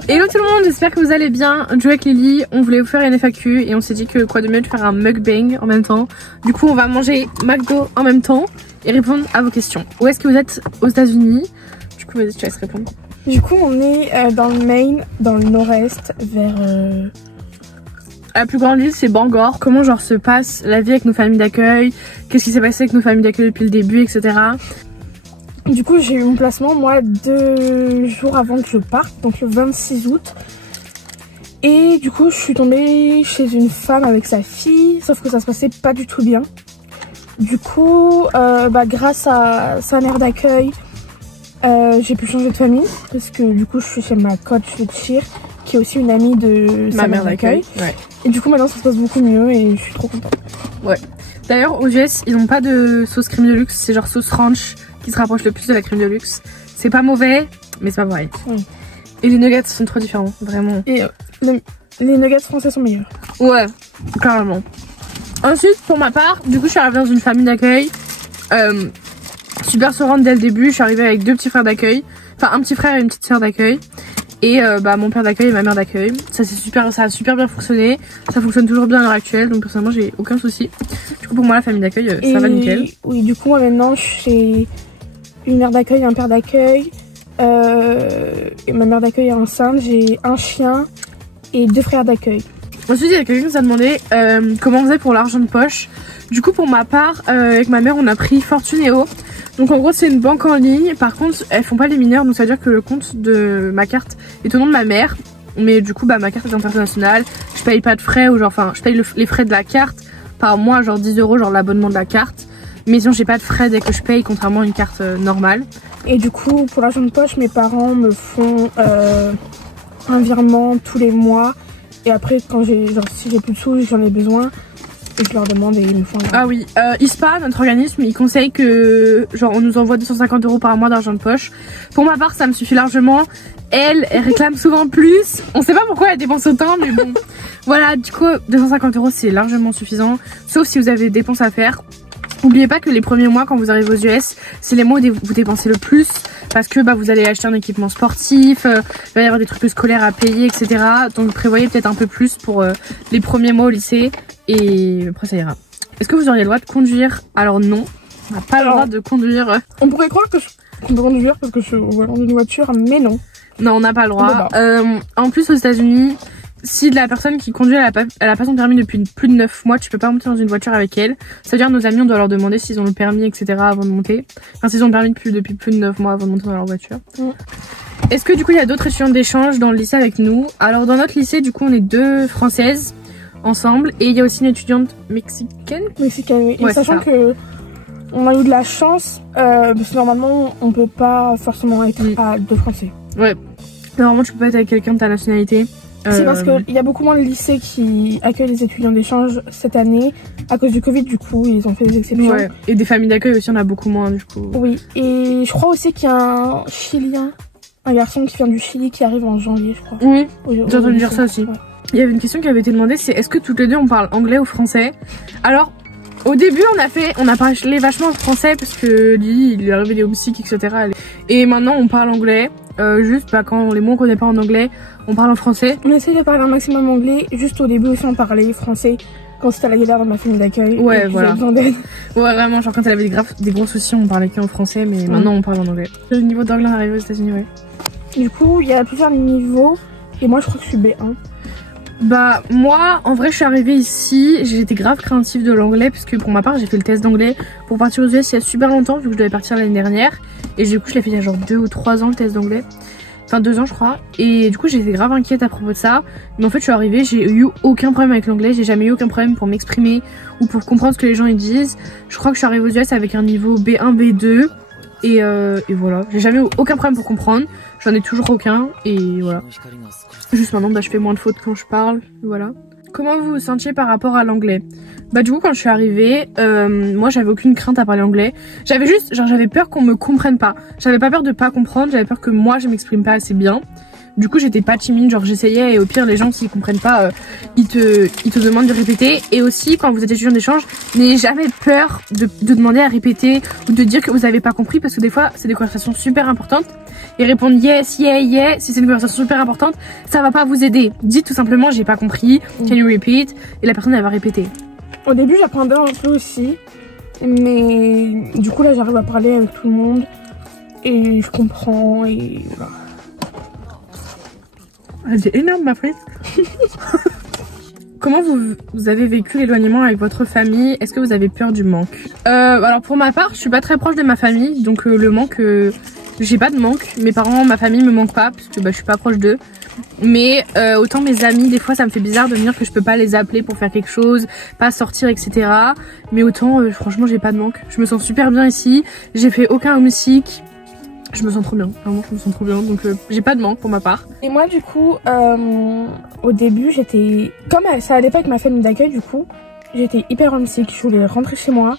toi. Hello tout le monde, j'espère que vous allez bien. Joe avec Lily, on voulait vous faire une FAQ et on s'est dit que quoi de mieux de faire un mukbang en même temps. Du coup on va manger McDo en même temps et répondre à vos questions. Où est-ce que vous êtes aux États-Unis? Du coup vas-y, je te laisse répondre. Du coup on est dans le Maine, dans le nord-est, vers... La plus grande ville c'est Bangor. Comment genre se passe la vie avec nos familles d'accueil? Qu'est-ce qui s'est passé avec nos familles d'accueil depuis le début, etc. Du coup j'ai eu mon placement moi 2 jours avant que je parte, donc le 26 août. Et du coup je suis tombée chez une femme avec sa fille, sauf que ça se passait pas du tout bien. Du coup grâce à sa mère d'accueil, j'ai pu changer de famille parce que du coup je suis chez ma coach de cheer qui est aussi une amie de sa mère d'accueil. Ouais. Et du coup maintenant ça se passe beaucoup mieux et je suis trop contente. Ouais. D'ailleurs aux US ils n'ont pas de sauce crème de luxe, c'est genre sauce ranch qui se rapproche le plus de la crème de luxe. C'est pas mauvais mais c'est pas pareil. Et les nuggets sont trop différents, vraiment. Et les nuggets français sont meilleurs. Ouais, carrément. Ensuite pour ma part, du coup je suis arrivée dans une famille d'accueil super sereine dès le début. Je suis arrivée avec 2 petits frères d'accueil, enfin un petit frère et une petite soeur d'accueil. Et mon père d'accueil et ma mère d'accueil. Ça a super bien fonctionné. Ça fonctionne toujours bien à l'heure actuelle. Donc personnellement j'ai aucun souci. Du coup pour moi la famille d'accueil ça va nickel. Oui, du coup moi maintenant je suis chez une mère d'accueil, un père d'accueil. Et ma mère d'accueil est enceinte. J'ai un chien et 2 frères d'accueil. Ensuite il y a quelqu'un qui nous a demandé comment on faisait pour l'argent de poche. Du coup pour ma part avec ma mère on a pris Fortuneo. Donc en gros c'est une banque en ligne, par contre elles font pas les mineurs, donc ça veut dire que le compte de ma carte est au nom de ma mère. Mais du coup ma carte est internationale, je paye pas de frais ou genre enfin je paye les frais de la carte par mois, genre 10 €, genre l'abonnement de la carte. Mais sinon j'ai pas de frais dès que je paye, contrairement à une carte normale. Et du coup pour l'argent de poche mes parents me font un virement tous les mois. Et après quand si j'ai plus de sous, j'en ai besoin. Et je leur demande et ils me font. Ah oui, ISPA, notre organisme, il conseille que genre on nous envoie 250 € par mois d'argent de poche. Pour ma part, ça me suffit largement. Elle réclame souvent plus. On sait pas pourquoi elle dépense autant, mais bon. Voilà, du coup, 250 € c'est largement suffisant. Sauf si vous avez des dépenses à faire. N'oubliez pas que les premiers mois quand vous arrivez aux US, c'est les mois où vous dépensez le plus. Parce que vous allez acheter un équipement sportif, il va y avoir des trucs scolaires à payer, etc. Donc prévoyez peut-être un peu plus pour les premiers mois au lycée. Et après ça ira. Est-ce que vous auriez le droit de conduire? Alors non, on n'a pas le droit de conduire. On pourrait croire que je peux conduire parce que je suis au volant d'une voiture, mais non. Non, on n'a pas le droit. En plus aux États-Unis, si la personne qui conduit elle a pas son permis depuis plus de 9 mois, tu peux pas monter dans une voiture avec elle. C'est-à-dire nos amis on doit leur demander s'ils ont le permis, etc. avant de monter. Enfin s'ils ont le permis depuis plus de 9 mois avant de monter dans leur voiture. Est-ce que du coup il y a d'autres étudiants d'échange dans le lycée avec nous? Alors dans notre lycée du coup on est 2 françaises ensemble et il y a aussi une étudiante mexicaine. Mexicaine, oui. Ouais, et sachant que on a eu de la chance parce que normalement on peut pas forcément être à 2 français. Ouais. Normalement tu peux pas être avec quelqu'un de ta nationalité. C'est parce qu'il y a beaucoup moins de lycées qui accueillent les étudiants d'échange cette année. À cause du Covid, du coup, ils ont fait des exceptions. Ouais. Et des familles d'accueil aussi, on a beaucoup moins, du coup. Oui, et je crois aussi qu'il y a un Chilien, un garçon qui vient du Chili qui arrive en janvier, je crois. Oui, j'ai entendu dire ça aussi. Ouais. Il y avait une question qui avait été demandée, c'est est-ce que toutes les deux on parle anglais ou français? Alors, au début on a parlé vachement français parce que lui, il est arrivé des homesick, etc. Et maintenant on parle anglais. Juste quand les mots qu'on connaît pas en anglais, on parle en français. On essaie de parler un maximum anglais. Juste au début aussi on parlait français quand c'était la galère dans ma famille d'accueil. Ouais, voilà. Besoin d'aide. Ouais, vraiment, genre quand elle avait des gros soucis, on parlait qu'en français, mais maintenant on parle en anglais. Le niveau d'anglais arrivé aux États-Unis, ouais. Du coup, il y a plusieurs niveaux et moi je crois que je suis B1. Bah moi en vrai je suis arrivée ici, j'étais grave craintive de l'anglais parce que pour ma part j'ai fait le test d'anglais pour partir aux US il y a super longtemps vu que je devais partir l'année dernière. Et du coup je l'ai fait il y a genre 2 ou 3 ans le test d'anglais. Enfin 2 ans je crois. Et du coup j'étais grave inquiète à propos de ça. Mais en fait je suis arrivée, j'ai eu aucun problème avec l'anglais, j'ai jamais eu aucun problème pour m'exprimer ou pour comprendre ce que les gens ils disent. Je crois que je suis arrivée aux US avec un niveau B1, B2. Et voilà, j'ai jamais eu aucun problème pour comprendre, j'en ai toujours aucun et voilà. Juste maintenant je fais moins de fautes quand je parle, voilà. Comment vous vous sentiez par rapport à l'anglais? Bah du coup quand je suis arrivée, moi j'avais aucune crainte à parler anglais. J'avais juste, genre j'avais peur qu'on me comprenne pas. J'avais pas peur de pas comprendre, j'avais peur que moi je m'exprime pas assez bien. Du coup j'étais pas timide, genre j'essayais et au pire les gens s'ils comprennent pas ils te demandent de répéter. Et aussi quand vous êtes étudiant d'échange, n'ayez jamais peur de demander à répéter ou de dire que vous avez pas compris, parce que des fois c'est des conversations super importantes et répondre yes, yeah, yeah, si c'est une conversation super importante, ça va pas vous aider. Dites tout simplement j'ai pas compris, can you repeat, et la personne elle va répéter. Au début j'apprenais un peu aussi, mais du coup là j'arrive à parler avec tout le monde et je comprends et voilà. Elle est énorme ma frite. Comment vous avez vécu l'éloignement avec votre famille? Est-ce que vous avez peur du manque? Alors pour ma part, je suis pas très proche de ma famille, donc le manque, j'ai pas de manque. Mes parents, ma famille me manquent pas parce que je suis pas proche d'eux. Mais autant mes amis, des fois ça me fait bizarre de me dire que je peux pas les appeler pour faire quelque chose, pas sortir, etc. Mais autant, franchement, j'ai pas de manque. Je me sens super bien ici. J'ai fait aucun homesick. Je me sens trop bien, vraiment je me sens trop bien, donc j'ai pas de manque pour ma part. Et moi du coup, au début j'étais, comme ça allait pas avec ma famille d'accueil du coup, j'étais hyper homesick, je voulais rentrer chez moi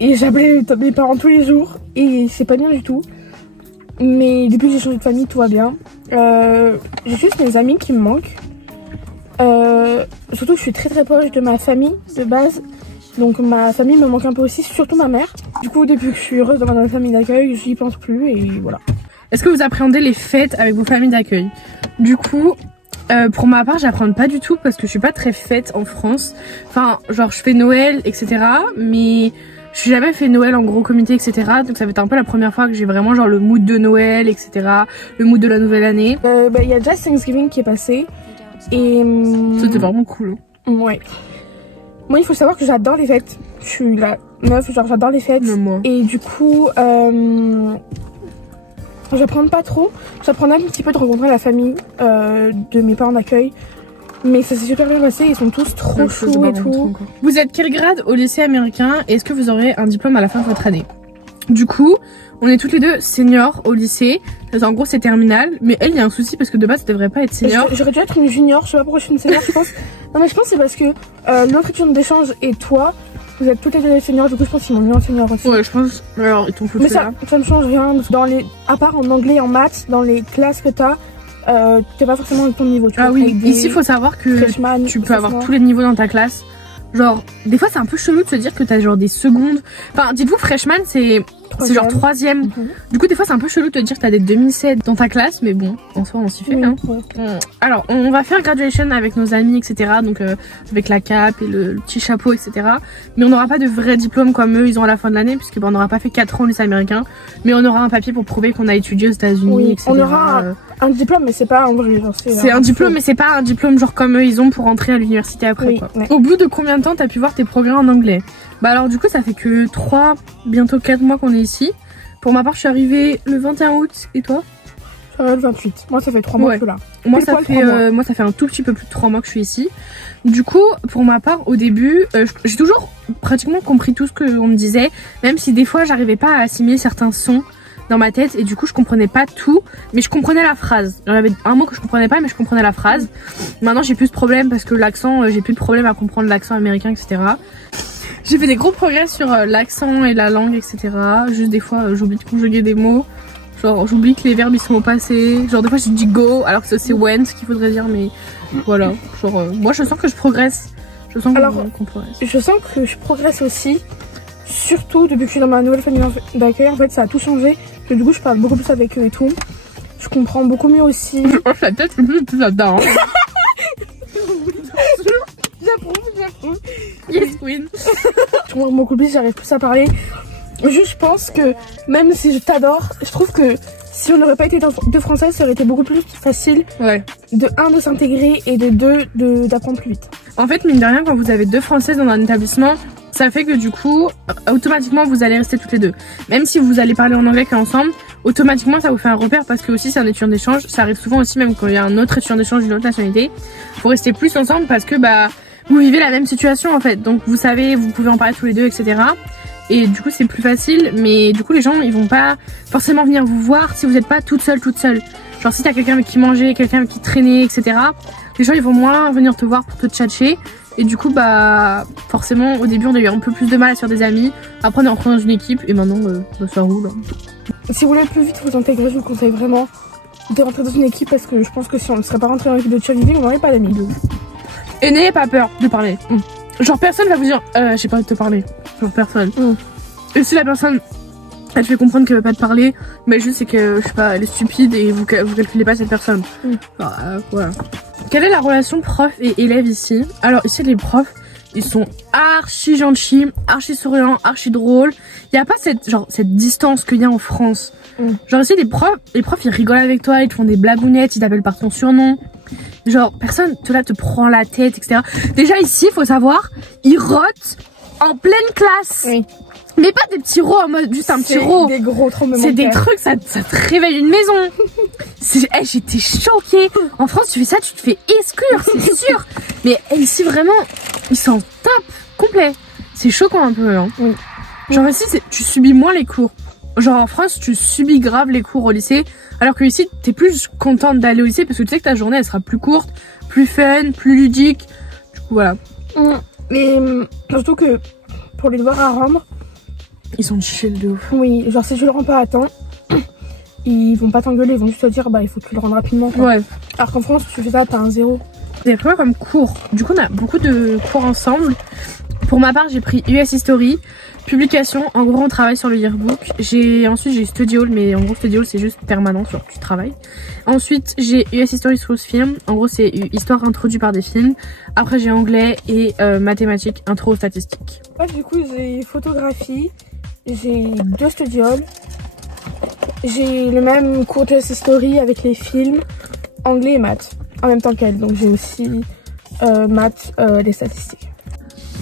et j'appelais mes parents tous les jours et c'est pas bien du tout. Mais depuis que j'ai changé de famille tout va bien. J'ai juste mes amis qui me manquent, surtout que je suis très proche de ma famille de base. Donc ma famille me manque un peu aussi, surtout ma mère. Du coup, depuis que je suis heureuse dans ma famille d'accueil, j'y pense plus et voilà. Est-ce que vous appréhendez les fêtes avec vos familles d'accueil? Du coup, pour ma part, j'appréhende pas du tout parce que je suis pas très fête en France. Enfin, genre je fais Noël, etc. Mais je suis jamais fait Noël en gros comité, etc. Donc ça va être un peu la première fois que j'ai vraiment genre le mood de Noël, etc. Le mood de la nouvelle année. Y a déjà Thanksgiving qui est passé et... C'était vraiment cool. Ouais. Moi, il faut savoir que j'adore les fêtes. Je suis la meuf, genre j'adore les fêtes. Moi. Et du coup, j'apprends pas trop. J'apprends un petit peu de rencontrer la famille de mes parents d'accueil. Mais ça s'est super bien passé, ils sont tous trop choux et tout. Vous êtes quel grade au lycée américain et est-ce que vous aurez un diplôme à la fin de votre année? Du coup, on est toutes les deux seniors au lycée. En gros, c'est terminal. Mais elle, il y a un souci parce que de base, ça devrait pas être senior. J'aurais dû être une junior. Je sais pas pourquoi je suis une senior, je pense. Non, mais je pense que c'est parce que l'autre étudiante d'échange et toi, vous êtes toutes les deux des seniors. Du coup, je pense qu'ils m'ont mis en senior aussi. Ouais, je pense. Alors, ils t'ont foutu mais ça ne change rien. À part en anglais et en maths, dans les classes que t'as, t'es pas forcément de ton niveau. Tu ah oui, ici, il faut savoir que tu peux avoir tous les niveaux dans ta classe. Genre, des fois, c'est un peu chelou de se dire que t'as genre des secondes. Enfin, dites-vous, freshman, c'est genre troisième. Du coup, des fois, c'est un peu chelou de te dire que t'as des 2007 dans ta classe, mais bon, en soi, on s'y fait. Hein. Alors, on va faire graduation avec nos amis, etc. Donc, avec la cape et le petit chapeau, etc. Mais on n'aura pas de vrai diplôme comme eux, ils ont à la fin de l'année, puisque on n'aura pas fait 4 ans au lycée américain. Mais on aura un papier pour prouver qu'on a étudié aux États-Unis, etc. On aura un diplôme, mais c'est pas un vrai. C'est un diplôme, mais c'est pas un diplôme genre comme eux, ils ont pour rentrer à l'université après. Quoi. Ouais. Au bout de combien de temps t'as pu voir tes progrès en anglais? Bah alors du coup ça fait que 3, bientôt 4 mois qu'on est ici. Pour ma part je suis arrivée le 21 août et toi? Je suis arrivée le 28, moi ça fait 3 mois que je suis là. Moi ça fait un tout petit peu plus de 3 mois que je suis ici. Du coup pour ma part au début j'ai toujours pratiquement compris tout ce qu'on me disait. Même si des fois j'arrivais pas à assimiler certains sons dans ma tête et du coup je comprenais pas tout mais je comprenais la phrase. Il y avait un mot que je comprenais pas mais je comprenais la phrase. Maintenant j'ai plus de problème parce que l'accent, j'ai plus de problème à comprendre l'accent américain, etc. J'ai fait des gros progrès sur l'accent et la langue, etc. Juste des fois j'oublie de conjuguer des mots. Genre j'oublie que les verbes ils sont au passé. Genre des fois je dis go alors que c'est went qu'il faudrait dire, mais voilà. Genre moi je sens que je progresse. Je sens qu'on progresse. Je sens que je progresse aussi. Surtout depuis que je suis dans ma nouvelle famille d'accueil, en fait ça a tout changé. Que du coup je parle beaucoup plus avec eux et tout. Je comprends beaucoup mieux aussi. Oh la tête c'est plus là-dedans. J'approuve. Yes queen. Je comprends beaucoup plus, j'arrive plus à parler. Juste je pense que même si je t'adore, je trouve que si on n'aurait pas été deux françaises, ça aurait été beaucoup plus facile. Ouais. De 1 de s'intégrer et de 2 d'apprendre plus vite. En fait mine de rien quand vous avez 2 françaises dans un établissement, ça fait que du coup, automatiquement, vous allez rester toutes les deux. Même si vous allez parler en anglais qu'ensemble, automatiquement, ça vous fait un repère parce que aussi, c'est un étudiant d'échange. Ça arrive souvent aussi, même quand il y a un autre étudiant d'échange d'une autre nationalité. Faut rester plus ensemble parce que, vous vivez la même situation, en fait. Donc, vous savez, vous pouvez en parler tous les deux, etc. Et du coup, c'est plus facile. Mais du coup, les gens, ils vont pas forcément venir vous voir si vous n'êtes pas toute seule. Genre, si t'as quelqu'un avec qui manger, quelqu'un avec qui traîner, etc. Les gens, ils vont moins venir te voir pour te tchatcher. Et du coup forcément au début on a eu un peu plus de mal à se faire des amis. Après on est rentré dans une équipe et maintenant ça roule. Si vous voulez plus vite vous intégrer, je vous conseille vraiment de rentrer dans une équipe parce que je pense que si on ne serait pas rentré dans l'équipe de cheerleading, on n'aurait pas d'amis. Et n'ayez pas peur de parler. Genre personne va vous dire j'ai pas envie de te parler. Genre personne. Et si la personne elle fait comprendre qu'elle veut pas te parler, mais juste c'est que je sais pas, elle est stupide et vous calculez pas cette personne. Voilà. Quelle est la relation prof et élève ici? Alors ici les profs ils sont archi gentils, archi souriants, archi drôles. Il y a pas cette distance qu'il y a en France. Genre ici les profs ils rigolent avec toi, ils te font des blabounettes, ils t'appellent par ton surnom. Genre personne te prend la tête, etc. Déjà ici faut savoir, ils rotent en pleine classe. Oui. Mais pas des petits rots en mode juste un petit rot. C'est des gros tremblements. C'est des trucs, ça te réveille une maison. J'étais choquée. En France, tu fais ça, tu te fais exclure, c'est sûr. Mais ici, vraiment, ils s'en tapent complet. C'est choquant un peu. Hein. Oui. Genre ici, tu subis moins les cours. Genre en France, tu subis grave les cours au lycée. Alors que ici, t'es plus contente d'aller au lycée parce que tu sais que ta journée, elle sera plus courte, plus fun, plus ludique. Du coup, voilà. Mais surtout que pour les devoirs à rendre, ils sont chill de ouf. Oui, genre si tu le rends pas à temps, ils vont pas t'engueuler, ils vont juste te dire bah il faut que tu le rendes rapidement. Quoi. Ouais. Alors qu'en France, tu fais ça, t'as un 0. J'ai pris comme cours. Du coup, on a beaucoup de cours ensemble. Pour ma part, j'ai pris US History, publication. En gros, on travaille sur le yearbook. Ensuite, j'ai Study Hall, mais en gros, Study Hall, c'est juste permanent, genre tu travailles. Ensuite, j'ai US History Through Film. En gros, c'est histoire introduite par des films. Après, j'ai anglais et mathématiques, intro aux statistiques. Ouais, du coup, j'ai photographie. J'ai 2 Study Hall. J'ai le même cours de US History avec les films, anglais et maths, en même temps qu'elle. Donc j'ai aussi maths, les statistiques.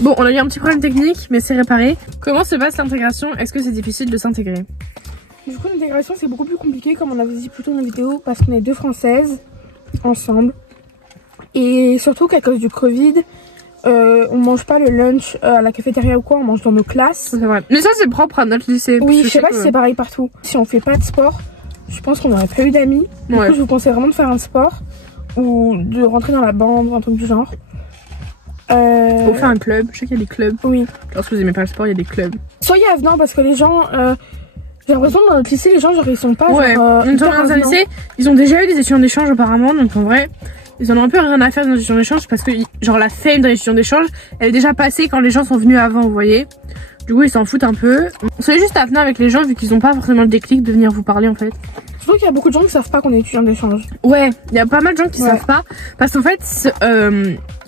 Bon, on a eu un petit problème technique, mais c'est réparé. Comment se passe l'intégration? Est-ce que c'est difficile de s'intégrer? Du coup, l'intégration, c'est beaucoup plus compliqué, comme on avait dit plus tôt dans la vidéo, parce qu'on est 2 Françaises ensemble. Et surtout qu'à cause du Covid, on mange pas le lunch à la cafétéria ou quoi, on mange dans nos classes. C'est vrai. Mais ça, c'est propre à notre lycée. Oui, je sais pas si c'est pareil partout. Si on fait pas de sport, je pense qu'on n'aurait pas eu d'amis. Du coup, je vous conseille vraiment de faire un sport ou de rentrer dans la bande ou un truc du genre. Ou faire un club. Je sais qu'il y a des clubs. Oui. Lorsque vous aimez pas le sport, il y a des clubs. Soyez avenants parce que les gens, j'ai l'impression que dans notre lycée, les gens, genre, ils sont pas. Ouais, dans un lycée, ils ont déjà eu des étudiants d'échange auparavant, donc en vrai. Ils en ont un peu rien à faire dans les étudiants d'échange parce que genre la fame dans les étudiants d'échange elle est déjà passée quand les gens sont venus avant, vous voyez. Du coup ils s'en foutent un peu. Soyez juste avenant avec les gens vu qu'ils ont pas forcément le déclic de venir vous parler en fait. Surtout qu'il y a beaucoup de gens qui savent pas qu'on est étudiant d'échange. Ouais, il y a pas mal de gens qui savent pas parce qu'en fait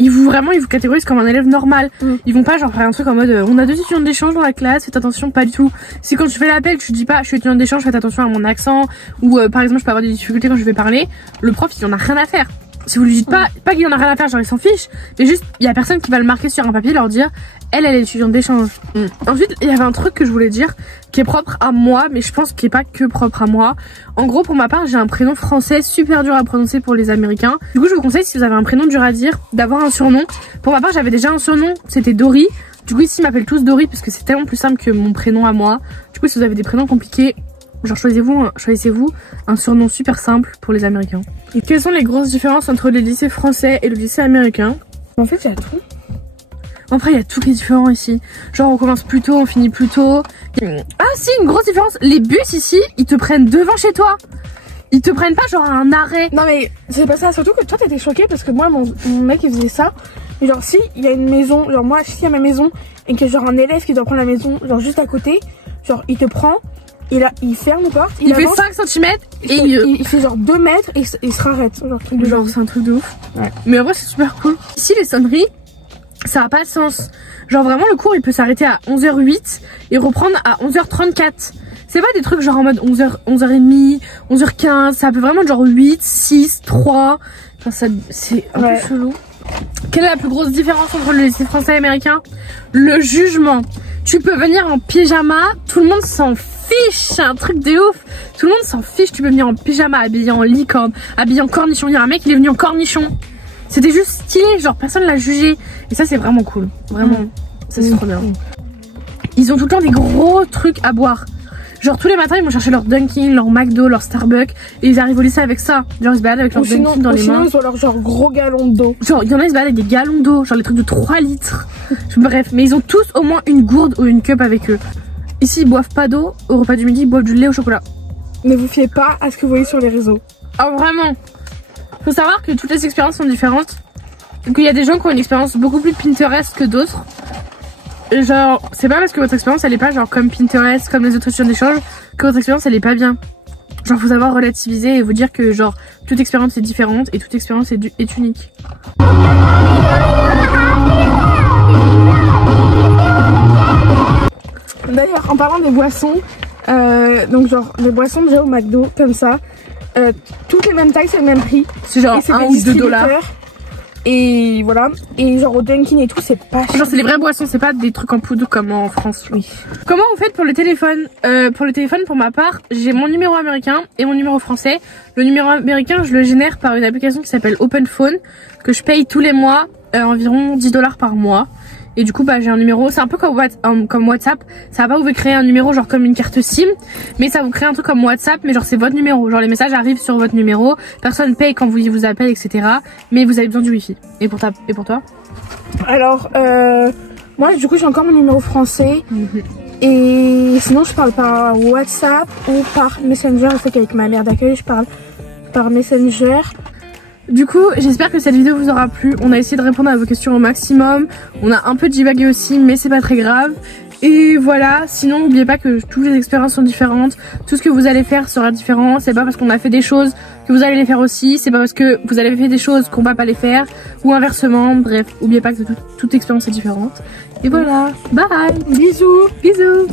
ils vous catégorisent comme un élève normal. Ils vont pas genre faire un truc en mode on a 2 étudiants d'échange dans la classe, faites attention, pas du tout. Si quand tu fais l'appel tu dis pas je suis étudiant d'échange, faites attention à mon accent ou par exemple je peux avoir des difficultés quand je vais parler, le prof il en a rien à faire. Si vous lui dites pas qu'il en a rien à faire, genre il s'en fiche, mais juste il y a personne qui va le marquer sur un papier et leur dire elle est étudiante d'échange. Ensuite il y avait un truc que je voulais dire qui est propre à moi, mais je pense qu'il est pas que propre à moi. En gros pour ma part j'ai un prénom français super dur à prononcer pour les Américains. Du coup je vous conseille si vous avez un prénom dur à dire d'avoir un surnom. Pour ma part j'avais déjà un surnom, c'était Dory. Du coup ici ils m'appellent tous Dory parce que c'est tellement plus simple que mon prénom à moi. Du coup si vous avez des prénoms compliqués, genre choisissez-vous un surnom super simple pour les Américains. Et quelles sont les grosses différences entre le lycée français et le lycée américain? En fait il y a tout. En vrai il y a tout qui est différent ici. Genre on commence plus tôt, on finit plus tôt. Ah si, une grosse différence, les bus ici ils te prennent devant chez toi. Ils te prennent pas genre à un arrêt. Non mais c'est pas ça, surtout que toi t'étais choquée parce que moi mon mec il faisait ça. Mais genre si il y a une maison, genre moi si il y a ma maison et que genre un élève qui doit prendre la maison genre juste à côté, genre il te prend. Et là, il ferme les portes. Il fait 5 cm et il fait genre 2 mètres et il se rarrête. Genre c'est un truc de ouf. Ouais. Mais en vrai c'est super cool. Ici les sonneries, ça n'a pas de sens. Genre vraiment le cours il peut s'arrêter à 11h08 et reprendre à 11h34. C'est pas des trucs genre en mode 11h30, 11h15. Ça peut vraiment être genre 8, 6, 3. Enfin ça c'est un peu chelou. Quelle est la plus grosse différence entre le lycée français et américain? Le jugement. Tu peux venir en pyjama, tout le monde s'en fiche, c'est un truc de ouf. Tout le monde s'en fiche, tu peux venir en pyjama, habillé en licorne, habillé en cornichon. Il y a un mec, il est venu en cornichon. C'était juste stylé, genre personne l'a jugé. Et ça c'est vraiment cool, vraiment, ça c'est trop bien. Ils ont tout le temps des gros trucs à boire. Genre tous les matins ils vont chercher leur Dunkin', leur McDo, leur Starbucks et ils arrivent au lycée avec ça. Genre ils se baladent avec leur Dunkin' dans les mains. Sinon ils ont leur genre gros galon d'eau. Genre il y en a ils se baladent avec des galons d'eau, genre les trucs de 3 litres. Bref, mais ils ont tous au moins une gourde ou une cup avec eux. Ici ils boivent pas d'eau, au repas du midi ils boivent du lait au chocolat. Ne vous fiez pas à ce que vous voyez sur les réseaux. Oh vraiment. Faut savoir que toutes les expériences sont différentes. Qu'il y a des gens qui ont une expérience beaucoup plus Pinterest que d'autres. Genre, c'est pas parce que votre expérience elle est pas genre comme Pinterest, comme les autres solutions d'échange, que votre expérience elle est pas bien. Genre, faut savoir relativiser et vous dire que genre toute expérience est différente et toute expérience est unique. D'ailleurs, en parlant des boissons, donc genre les boissons déjà au McDo comme ça, toutes les mêmes tailles, c'est le même prix. C'est genre 1 ou 2 $. Et voilà. Et genre au Dunkin' et tout, c'est pas cher. Genre c'est les vraies boissons, c'est pas des trucs en poudre comme en France. Oui. Comment vous faites pour le téléphone? Pour le téléphone, pour ma part, j'ai mon numéro américain et mon numéro français. Le numéro américain, je le génère par une application qui s'appelle Open Phone, que je paye tous les mois, environ 10 $ par mois. Et du coup, bah, j'ai un numéro, c'est un peu comme WhatsApp. Ça va pas vous créer un numéro genre comme une carte SIM, mais ça vous crée un truc comme WhatsApp, mais genre c'est votre numéro. Genre les messages arrivent sur votre numéro, personne paye quand vous appelle, etc. Mais vous avez besoin du Wi-Fi. Et pour toi? Alors, moi du coup j'ai encore mon numéro français. Et sinon je parle par WhatsApp ou par Messenger. Je sais qu'avec ma mère d'accueil je parle par Messenger. Du coup, j'espère que cette vidéo vous aura plu. On a essayé de répondre à vos questions au maximum. On a un peu divagué aussi, mais c'est pas très grave. Et voilà, sinon n'oubliez pas que toutes les expériences sont différentes. Tout ce que vous allez faire sera différent. C'est pas parce qu'on a fait des choses que vous allez les faire aussi. C'est pas parce que vous avez fait des choses qu'on va pas les faire. Ou inversement, bref, n'oubliez pas que toute expérience est différente. Et voilà, bye. Bisous. Bisous.